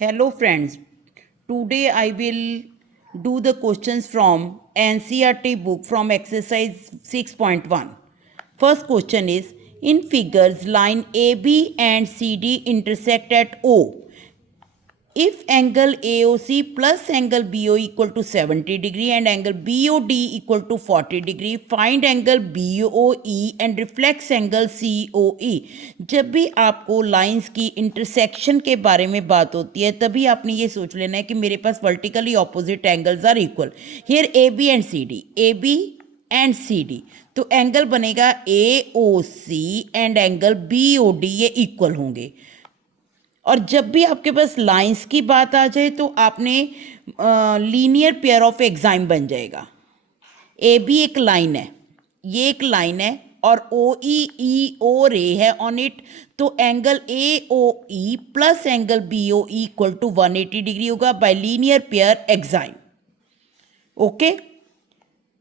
Hello friends, today I will do the questions from NCERT book from exercise 6.1. First question is, in figures line AB and CD intersect at O. If angle AOC plus angle BO equal to 70 degree and angle BOD equal to 40 degree, find angle BOE and reflex angle COE. जब भी आपको lines की intersection के बारे में बात होती है तभी आपने ये सोच लेना है कि मेरे पास vertically opposite angles are equal. Here AB and CD, AB and CD, तो एंगल बनेगा AOC एंड एंगल BOD, ये इक्वल होंगे. और जब भी आपके पास लाइंस की बात आ जाए तो आपने लीनियर पेयर ऑफ एग्जाइम बन जाएगा. ए बी एक लाइन है, ये एक लाइन है और ओ ई ओ रे है ऑन इट, तो angle A O E plus angle B O E equal to 180 degree होगा by linear pair axiom. Okay,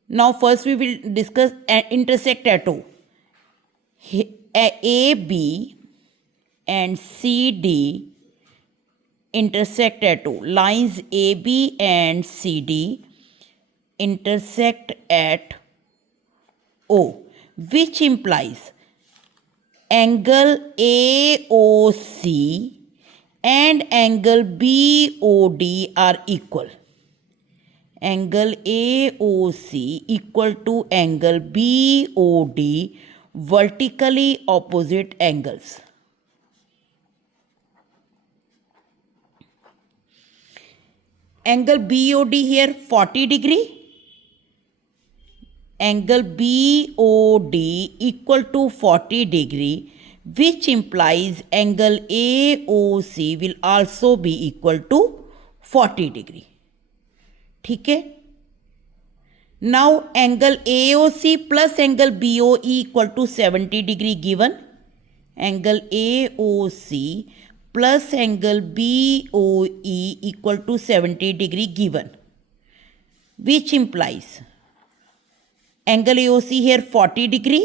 now first we will discuss intersect at O. A B and CD intersect at O. Lines AB and CD intersect at O, which implies angle AOC and angle BOD are equal. Angle AOC equal to angle BOD, vertically opposite angles. Angle BOD here 40 degree. Angle BOD equal to 40 degree, which implies angle AOC will also be equal to 40 degree. ठीक है. Now angle AOC plus angle BOE equal to 70 degree given. Angle AOC plus angle BOE equal to 70 degree given, which implies angle AOC here 40 degree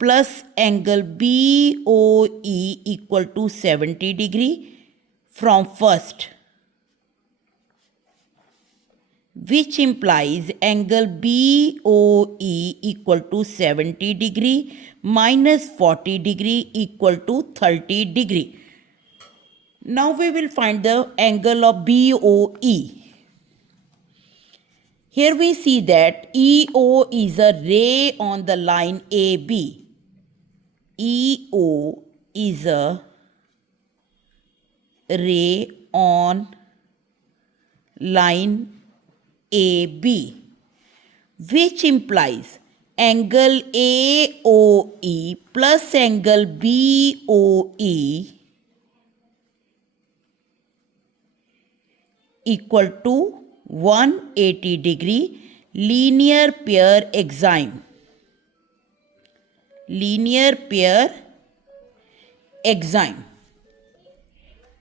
plus angle BOE equal to 70 degree from first, which implies angle BOE equal to 70 degree minus 40 degree equal to 30 degree. Now we will find the angle of BOE. Here we see that EO is a ray on the line AB. EO is a ray on line AB, which implies angle AOE plus angle BOE equal to 180 degree linear pair exime. Linear pair exime.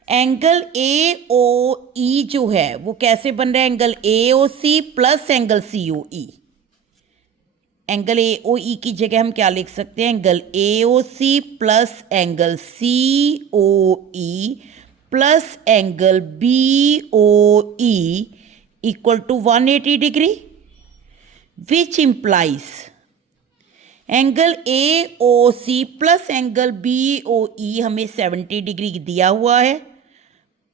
Angle A O E जो है वो कैसे बन रहा है? Angle A O C plus angle C O E. Angle A O E की जगह हम क्या लिख सकते हैं? Angle A O C plus angle C O E plus angle BOE equal to 180 degree, which implies angle AOC plus angle BOE हमें 70 degree दिया हुआ है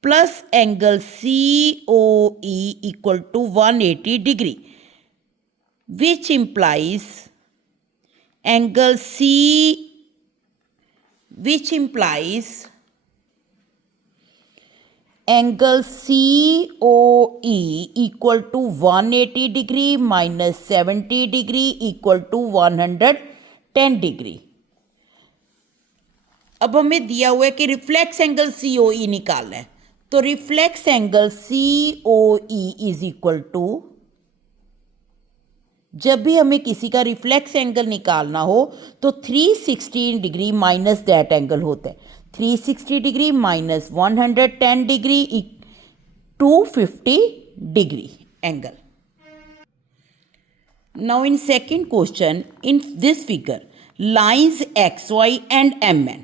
plus angle COE equal to 180 degree, which implies angle angle COE equal to 180 degree minus 70 degree equal to 110 degree. अब हमें दिया हुआ है कि रिफ्लेक्स एंगल COE निकालना है, तो reflex angle COE is equal to, जब भी हमें किसी का रिफ्लेक्स एंगल निकालना हो तो 360 डिग्री माइनस दैट एंगल होता है. 360 degree minus 110 degree 250 degree angle. Now in second question, in this figure, lines XY and MN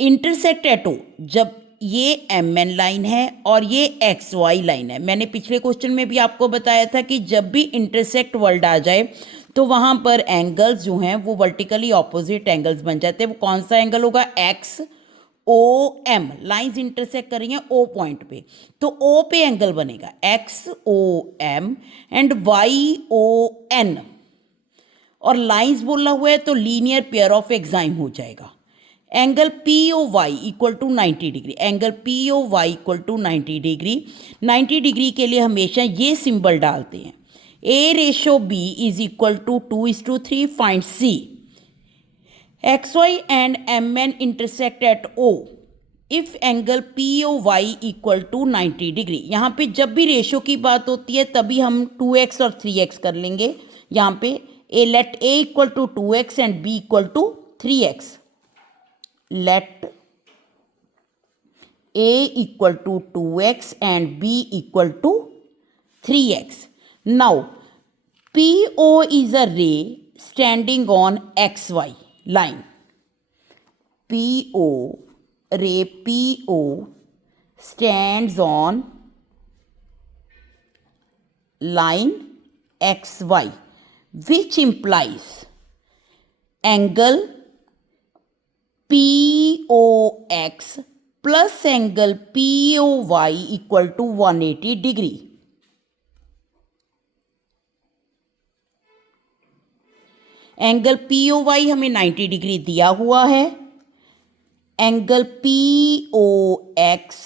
intersect at O. जब ये एम एन लाइन है और ये एक्स वाई लाइन है। मैंने पिछले क्वेश्चन में भी आपको बताया था कि जब भी इंटरसेक्ट वर्ड आ जाए तो वहाँ पर एंगल्स जो हैं वो वर्टिकली ऑपोजिट एंगल्स बन जाते हैं। वो कौन सा एंगल होगा? X O M, lines intersect करेंगे ओ पॉइंट पे, तो ओ पे एंगल बनेगा X O M and Y O N, और लाइन्स बोला हुआ है तो लीनियर पेयर ऑफ एक्साइम हो जाएगा। Angle P O Y equal to 90 degree, angle P O Y equal to 90 degree. 90 degree के लिए हमेशा ये सिंबल डालते हैं। A ratio B is equal to 2:3, find C. XY and MN intersect at O if angle POY equal to 90 degree. यहाँ पे जब भी रेशो की बात होती है तभी हम 2x और 3x कर लेंगे। यहाँ पे let A equal to 2x and B equal to 3x। let A equal to 2x and B equal to 3x। Now PO is a ray standing on XY line। PO, ray PO stands on line XY, which implies angle POX plus angle POY equal to 180 degree। Angle POY हमें 90 degree दिया हुआ है। Angle POX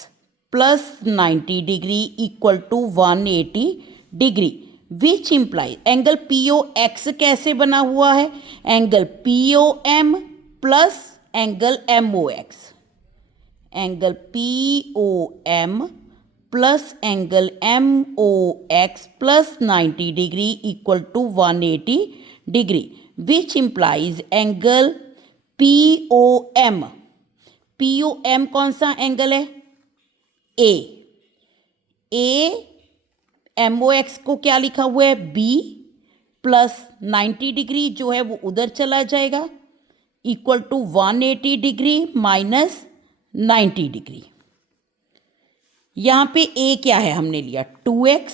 plus 90 degree equal to 180 degree, which imply angle POX कैसे बना हुआ है? Angle POM plus angle MOX, angle POM plus angle MOX plus 90 degree equal to 180 degree, which implies angle POM। POM कौन सा angle है? A MOX को क्या लिखा हुआ है? B प्लस 90 डिग्री जो है वो उधर चला जाएगा, equal to 180 degree minus 90 degree. यहाँ पे A क्या है? हमने लिया 2x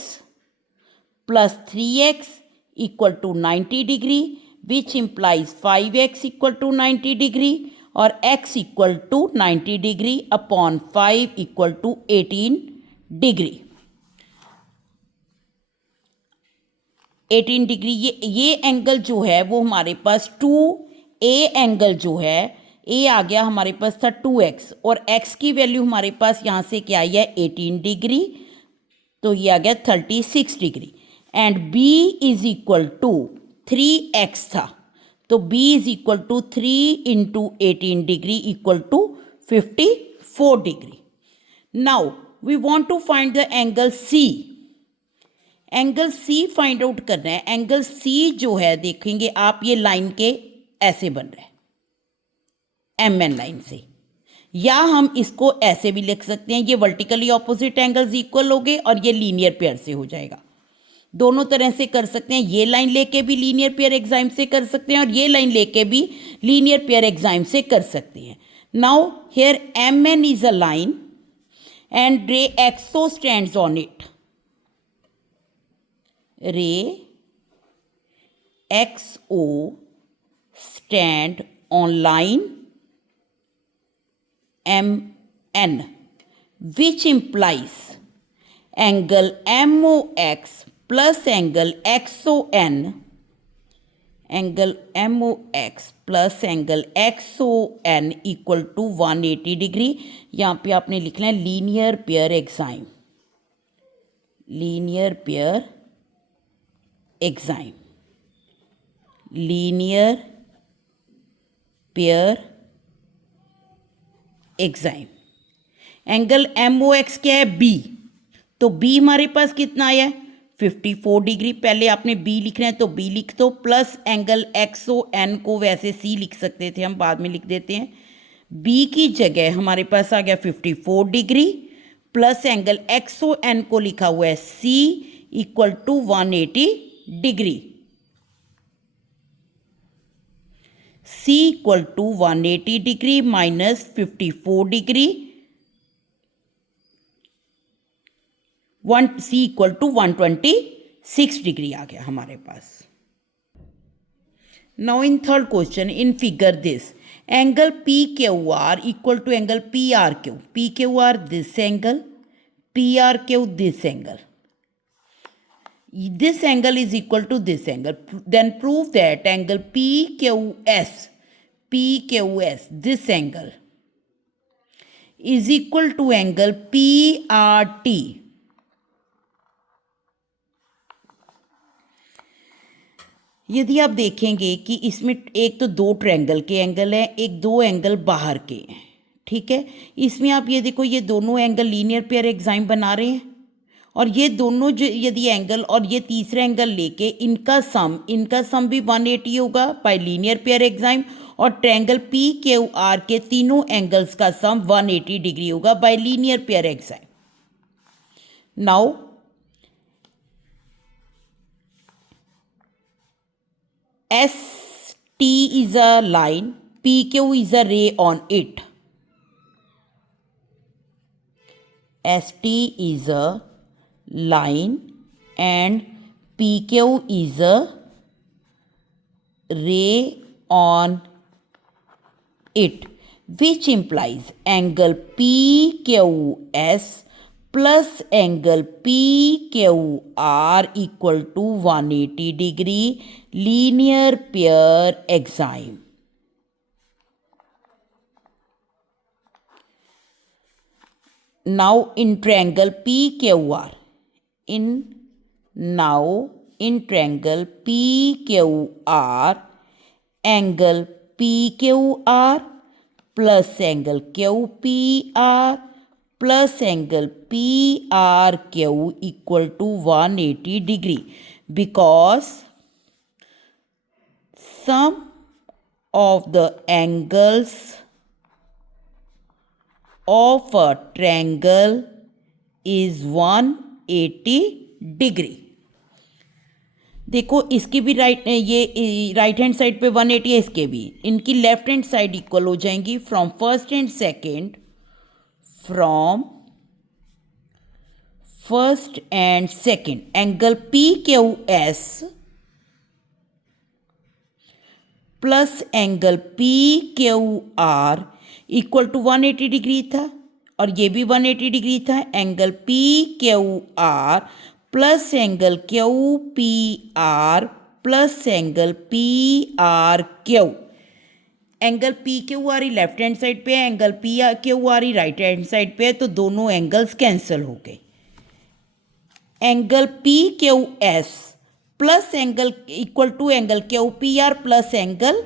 plus 3x equal to 90 degree, which implies 5x equal to 90 degree और x equal to 90 degree upon 5 equal to 18 degree. 18 degree ये एंगल जो है वो हमारे पास 2A एंगल जो है A आ गया हमारे पास था 2x और x की वैल्यू हमारे पास यहाँ से क्या आई है? 18 डिग्री, तो ये आ गया 36 डिग्री। And B is equal to 3x था, तो B is equal to 3 into 18 degree equal to 54 degree. Now we want to find the angle C। Angle C find out करना है। एंगल C जो है देखेंगे आप, ये लाइन के ऐसे बन रहा है MN लाइन से, या हम इसको ऐसे भी लिख सकते हैं, ये वर्टिकली ऑपोजिट एंगल्स इक्वल हो गए और ये लीनियर पेयर से हो जाएगा। दोनों तरह से कर सकते हैं, ये लाइन लेके भी लीनियर पेयर एक्साइम से कर सकते हैं और ये लाइन लेके भी लीनियर पेयर एक्साइम से कर सकते हैं। Now here MN is a line and रे XO स्टैंड्स ऑन इट। रे XO stand on line MN, which implies angle MOX plus angle XON, angle MOX plus angle XON equal to 180 degree. यहाँ पे आपने लिखना है linear pair exine, linear pair exine, linear pair exine. Angle MOX क्या है? B, तो B हमारे पास कितना आया? 54 डिग्री। पहले आपने B लिखना है तो B लिख दो, प्लस एंगल XON को वैसे C लिख सकते थे, हम बाद में लिख देते हैं। B की जगह हमारे पास आ गया 54 डिग्री, प्लस एंगल XON को लिखा हुआ है C equal to 180 degree. C equal to 180 degree minus 54 degree C equal to 126 degree आ गया हमारे पास. Now in third question, in figure this, angle PQR equal to angle PRQ. PQR this angle, PRQ this angle. This angle is equal to this angle. Then prove that angle PQS this angle is equal to angle PRT. यदि आप देखेंगे कि इसमें एक तो दो triangle के angle हैं, एक दो एंगल बाहर के हैं, ठीक है. इसमें आप ये देखो, ये दोनों एंगल लीनियर पेयर एक्साइम बना रहे हैं, और ये दोनों जो यदि एंगल और ये तीसरा एंगल लेके इनका सम भी 180 होगा बाय लीनियर पेयर एक्साइम, और ट्रायंगल पी क्यू आर के तीनों एंगल्स का सम 180 डिग्री होगा by linear pair exine. Now ST is a line, PQ is a ray on it. ST is a line and PQ is a ray on it, which implies angle PQS plus angle PQR equal to 180 degree linear pair exime. Now in triangle PQR, in triangle PQR, angle PQR plus angle QPR plus angle PRQ equal to 180 degree, because sum of the angles of a triangle is 180 degree. देखो इसकी भी ये right hand side पे 180 है, इसके भी, इनकी left hand side equal हो जाएंगी from first and second, from first and second. Angle PQS plus angle PQR equal to 180 degree था, और ये भी 180 डिग्री था. Angle PQR plus angle QPR plus angle PRQ. Angle P Q R ही left hand side पे है, angle P Q R ही right hand side पे है, तो दोनों एंगल्स कैंसिल हो गए. Angle P Q S plus angle equal to angle Q P R plus angle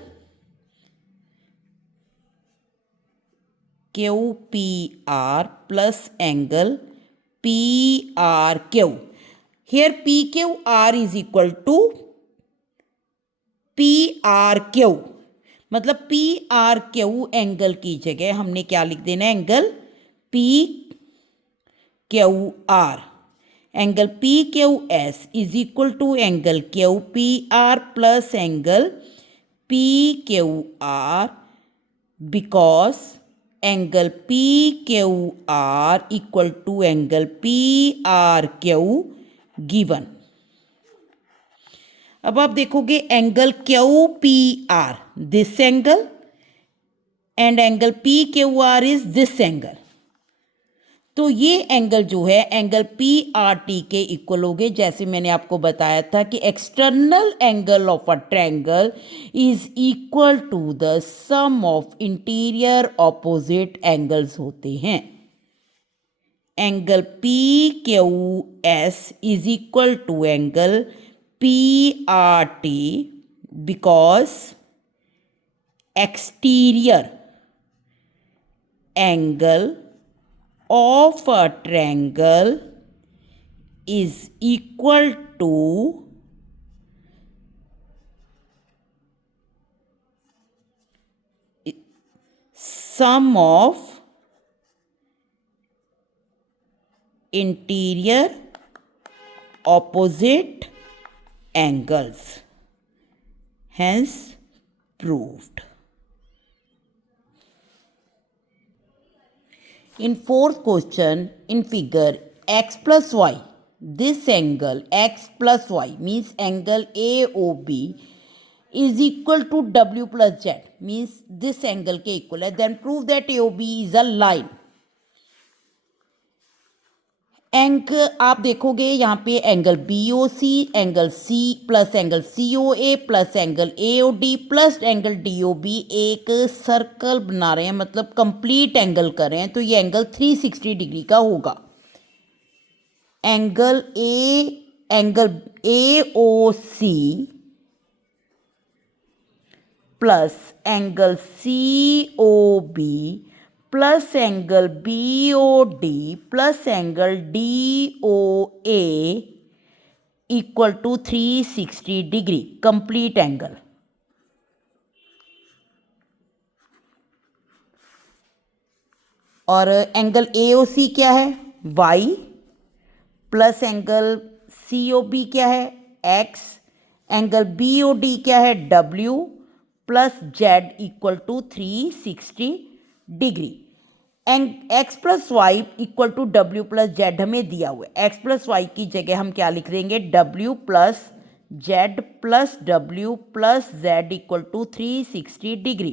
Q P R plus angle P R Q. Here P Q R is equal to P R Q, मतलब P R Q angle की जगह हमने क्या लिख देना है, angle P Q R. Angle P Q S is equal to angle Q P R plus angle P Q R, because angle P Q R equal to angle P R Q given. अब आप देखोगे angle Q P R this angle and angle P Q R is this angle, तो ये angle जो है angle P R T के इक्वल हो गए. जैसे मैंने आपको बताया था कि external angle of a triangle is equal to the sum of interior opposite angles होते हैं. Angle P Q S is equal to angle PRT because exterior angle of a triangle is equal to sum of interior opposite angles, hence proved. In fourth question, in figure x plus y this angle x plus y means angle AOB is equal to W plus Z means this angle के equal है, then prove that AOB is a line. Angle आप देखोगे यहाँ पे angle BOC, angle C plus angle COA plus angle AOD plus angle DOB एक circle बना रहे हैं, मतलब कंप्लीट एंगल कर रहे हैं, तो ये एंगल 360 डिग्री का होगा. Angle AOC plus angle COB plus angle BOD plus angle DOA equal to 360 degree complete angle. और एंगल AOC क्या है? Y प्लस एंगल COB क्या है? X. एंगल BOD क्या है? W plus Z equal to 360 degree. X plus Y equal to W plus Z हमें दिया हुआ है. एक्स प्लस वाई की जगह हम क्या लिख देंगे? W plus Z plus W plus Z equal to 360 degree.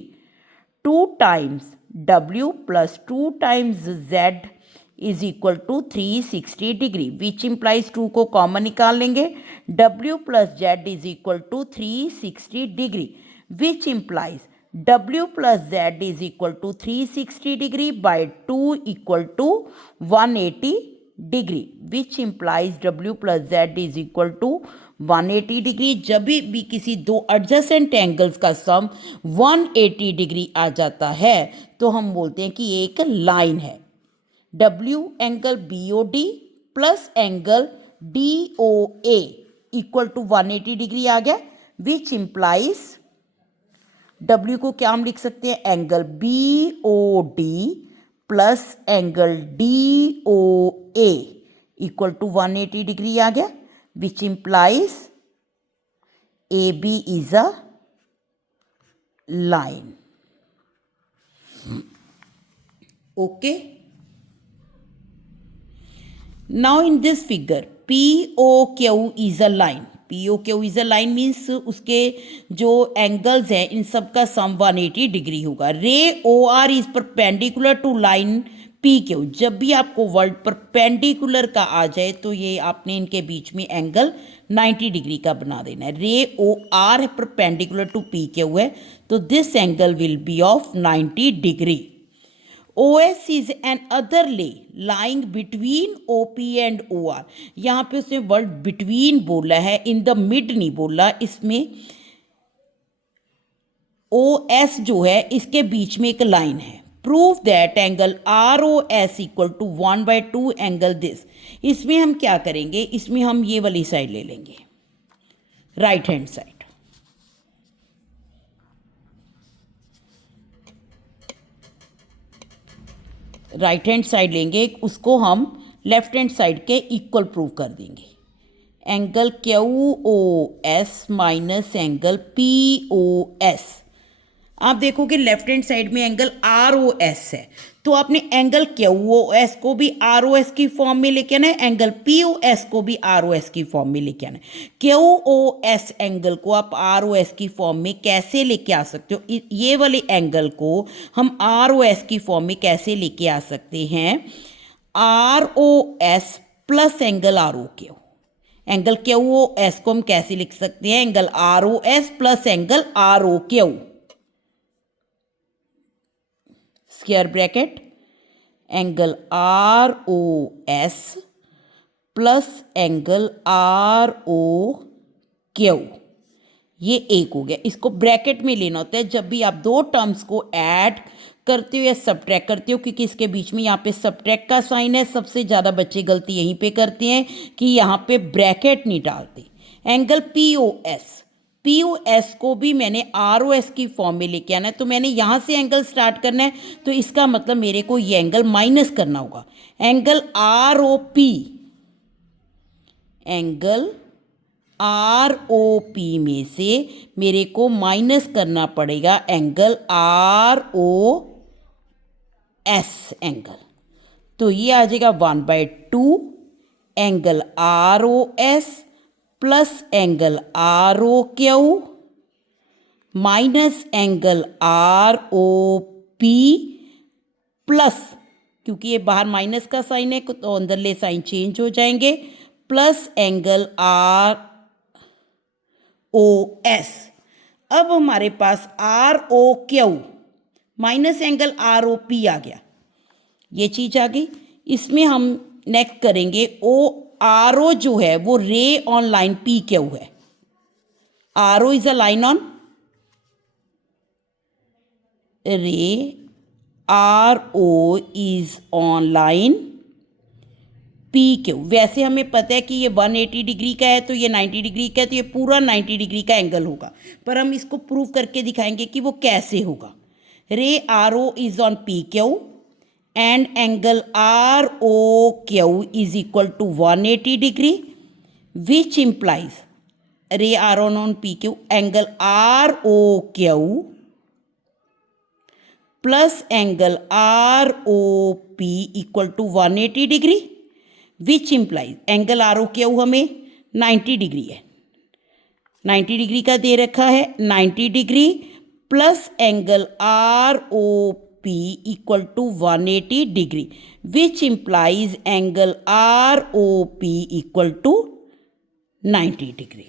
2 times W plus 2 times Z is equal to 360 degree which implies 2 को कॉमन निकाल लेंगे. W plus Z is equal to 360 degree which implies W plus Z is equal to 360 degree by 2 equal to 180 degree which implies W plus Z is equal to 180 degree. जब भी किसी दो adjacent angles का सम 180 degree आ जाता है तो हम बोलते हैं कि ये एक लाइन है. W angle BOD plus angle DOA equal to 180 degree आ गया विच इम्प्लाइज W को क्या हम लिख सकते हैं? Angle BOD plus angle DOA equal to 180 degree आ गया which implies AB is a line. Okay. Now in this figure POQ is a line. POQ is a line means उसके जो एंगल्स हैं इन सब का सम 180 डिग्री होगा. Ray OR is perpendicular to line PQ. जब भी आपको वर्ड परपेंडिकुलर का आ जाए तो ये आपने इनके बीच में एंगल 90 डिग्री का बना देना है. रे OR है परपेंडिकुलर टू PQ है तो this angle will be of 90 degree. OS is an other lay lying between OP and OR. यहाँ पे उसने वर्ड बिटवीन बोला है, इन द मिड नहीं बोला. इसमें OS जो है इसके बीच में एक लाइन है. Prove that angle ROS equal to 1/2 angle this. इसमें हम क्या करेंगे? इसमें हम ये वाली साइड ले लेंगे, right hand side. Right hand side लेंगे, उसको हम लेफ्ट हैंड साइड के इक्वल प्रूव कर देंगे. Angle QOS minus angle POS. आप देखोगे लेफ्ट हैंड साइड में एंगल ROS है तो आपने एंगल QOS को भी ROS की फॉर्म में लेके आना है, एंगल POS को भी ROS की फॉर्म में लेके आना है. QOS एंगल को आप ROS की फॉर्म में कैसे लेके आ सकते हो? ये वाले एंगल को हम ROS की फॉर्म में कैसे लेके आ सकते हैं? ROS plus angle ROQ. Angle QOS को हम कैसे लिख सकते हैं? Angle ROS plus angle ROQ. Square bracket angle ROS plus angle ROQ. ये एक हो गया. इसको ब्रैकेट में लेना होता है जब भी आप दो टर्म्स को ऐड करते हो या सब्ट्रैक्ट करते हो, क्योंकि इसके बीच में यहाँ पे सब्ट्रैक्ट का साइन है. सबसे ज़्यादा बच्चे गलती यहीं पे करते हैं कि यहाँ पे ब्रैकेट नहीं डालते. एंगल POS को भी मैंने ROS की फॉर्म में लेके आना है तो मैंने यहाँ से एंगल स्टार्ट करना है तो इसका मतलब मेरे को ये एंगल माइनस करना होगा. एंगल ROP में से मेरे को माइनस करना पड़ेगा एंगल ROS एंगल. तो ये आ जाएगा 1/2 angle R O S plus angle R O Q minus angle R O P plus, क्योंकि ये बाहर माइनस का साइन है तो अंदरले साइन चेंज हो जाएंगे, plus angle R O S. अब हमारे पास R O Q minus angle R O P आ गया, ये चीज आ गई। इसमें हम नेक्स्ट करेंगे ओ आर ओ जो है वो ray on line P Q है। R O is a line on ray, R O is on line P Q. वैसे हमें पता है कि ये 180 डिग्री का है तो ये 90 डिग्री का है, तो ये पूरा 90 डिग्री का एंगल होगा, पर हम इसको प्रूव करके दिखाएंगे कि वो कैसे होगा। Ray R O is on P Q and angle R O Q is equal to 180 degree, which implies ray R on P Q angle R O Q plus angle R O P equal to 180 degree, which implies angle R O Q हमें 90 degree है, 90 degree का दे रखा है, 90 degree plus angle R O P equal to 180 degree, which implies angle R O P equal to 90 degree.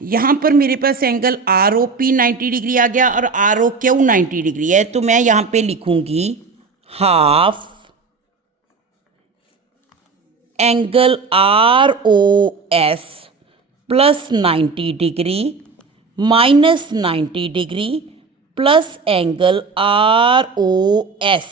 यहाँ पर मेरे पास angle R O P 90 degree आ गया और आर ओ क्यू 90 डिग्री है, तो मैं यहाँ पे लिखूंगी half angle R O S plus 90 degree minus 90 degree plus angle R O S.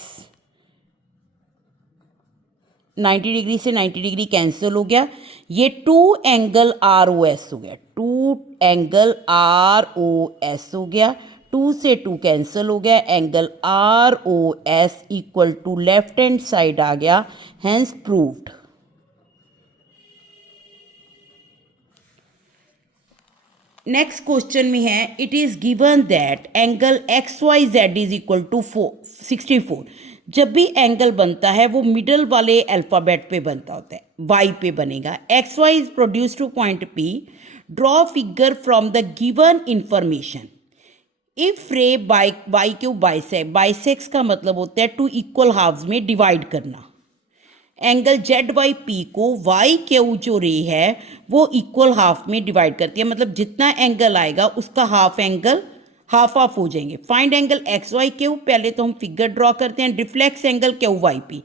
90 degree से 90 डिग्री कैंसिल हो गया, ये 2 एंगल आर ओ एस हो गया, 2 एंगल आर ओ एस हो गया, 2 से 2 कैंसिल हो गया, angle R O S equal to left hand side आ गया, हैंस प्रूव्ड। नेक्स्ट क्वेश्चन में है it is given that angle X Y Z is equal to 64। जब भी एंगल बनता है वो मिडल वाले अल्फ़ाबेट पे बनता होता है, वाई पे बनेगा। X Y is produce to point P, draw figure from the given information. If ray Y Q bisects, bisects का मतलब होता है टू इक्वल हाफ्स में डिवाइड करना। एंगल जेड वाई पी को वाई क्यू जो रे है वो इक्वल हाफ में डिवाइड करती है, मतलब जितना एंगल आएगा उसका हाफ एंगल हाफ ऑफ हो जाएंगे। Find angle X Y Q, पहले तो हम फिगर ड्रॉ करते हैं। Reflex angle Q Y P,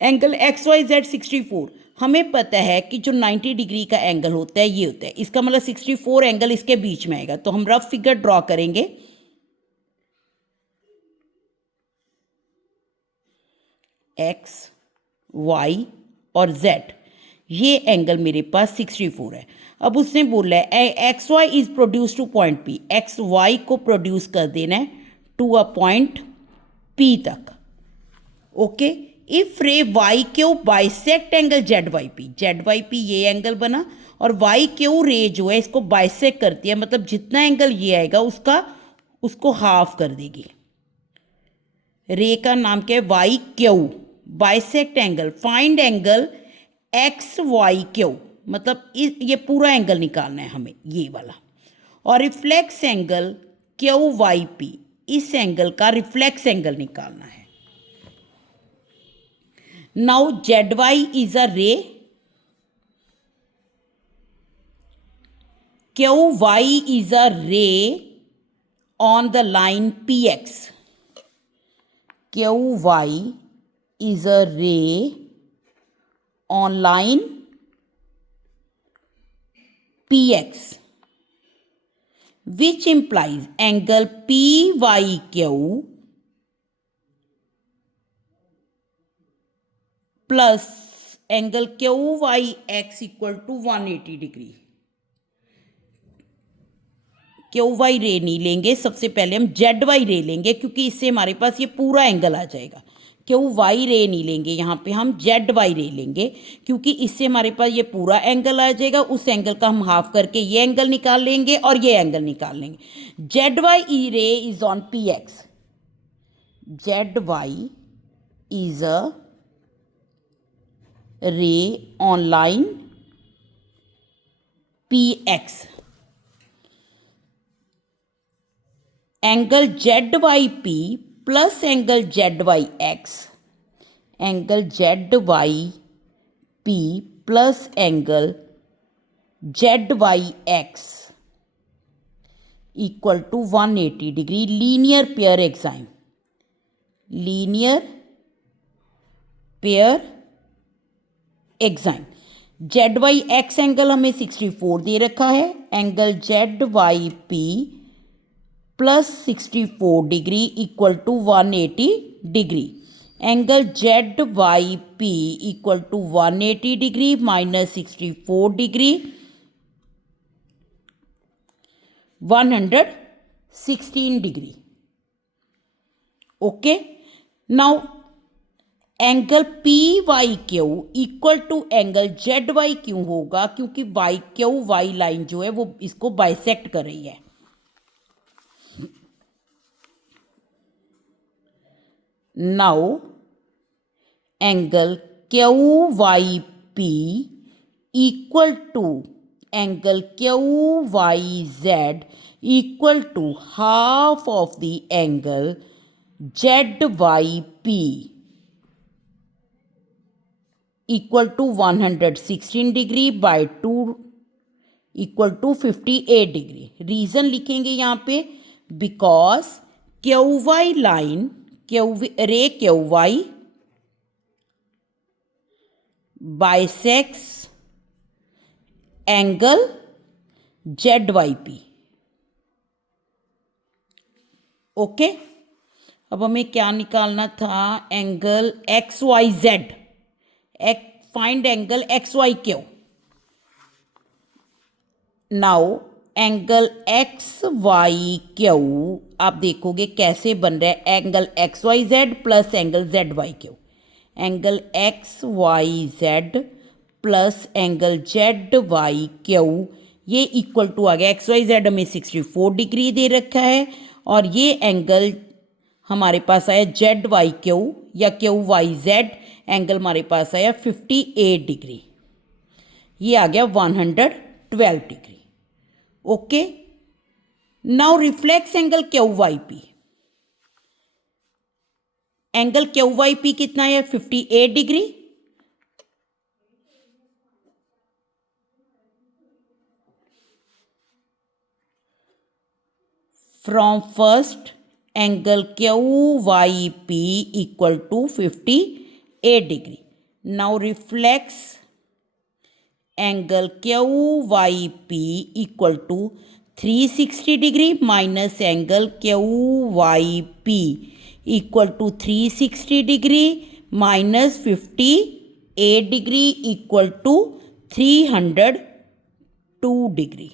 angle X Y Z 64। हमें पता है कि जो 90 डिग्री का एंगल होता है ये होता है, इसका मतलब 64 एंगल इसके बीच में आएगा, तो हम रफ फिगर ड्रॉ करेंगे। एक्स वाई और जेड, ये एंगल मेरे पास 64 है। अब उसने बोला है X Y is produce to point P, X Y को प्रोड्यूस कर देना है टू अ पॉइंट पी तक। Okay, if ray Y Q bisect angle Z Y P, Z Y P ये एंगल बना और वाई क्यू रे जो है इसको बाइसेक्ट करती है, मतलब जितना एंगल ये आएगा उसको हाफ कर देगी। रे का नाम क्या है, Y Q, bisect angle. Find angle X Y Q, मतलब ये पूरा एंगल निकालना है हमें, ये वाला। और reflex angle Q Y P, इस एंगल का रिफ्लेक्स एंगल निकालना है। Now Z Y is a ray, Q Y is a ray on the line P X, Q Y is a ray on line px, which implies angle pyq plus angle qyx equal to 180 degree. Q Y ray नहीं लेंगे, सबसे पहले हम Z Y रे लेंगे क्योंकि इससे हमारे पास ये पूरा एंगल आ जाएगा। क्यू वाई रे नहीं लेंगे, यहाँ पे हम जेड वाई रे लेंगे क्योंकि इससे हमारे पास ये पूरा एंगल आ जाएगा। उस एंगल का हम हाफ करके ये एंगल निकाल लेंगे और ये एंगल निकाल लेंगे। Z Y E ray is on P X, Z Y is a ray on line PX. Angle ZYP plus angle ZYX. Angle ZYP plus angle ZYX equal to 180 degree. Linear pair exime. Linear pair exime. ZYX angle हमें 64 दे रखा है. Angle ZYP plus 64 degree equal to 180 degree. Angle ZYP equal to 180 degree minus 64 degree 116 degree. Okay. Now angle PYQ equal to angle ZYQ होगा, क्योंकि YQY line जो है वो इसको बाइसेक्ट कर रही है. Now angle QYP equal to angle QYZ equal to half of the angle ZYP equal to 116 degree by 2 equal to 58 degree. Reason लिखेंगे यहाँ पे, because QY line ray QY bisects angle ZYP. Okay. अब हमें क्या निकालना था? Angle XYZ. Find angle XYQ. Now angle XYQ आप देखोगे कैसे बन रहा है. Angle XYZ plus angle ZYQ. Angle XYZ plus angle ZYQ ये इक्वल टू आ गया. XYZ हमें 64 डिग्री दे रखा है और ये एंगल हमारे पास आया ZYQ या QYZ एंगल हमारे पास आया 58 डिग्री. ये आ गया 112 degree. Okay. Now reflex angle QYP. Angle QYP कितना है? 58 degree. From first angle QYP equal to 58 degree. Now reflex angle QYP equal to 360 degree minus angle QYP equal to 360 degree minus 58 degree equal to 302 degree.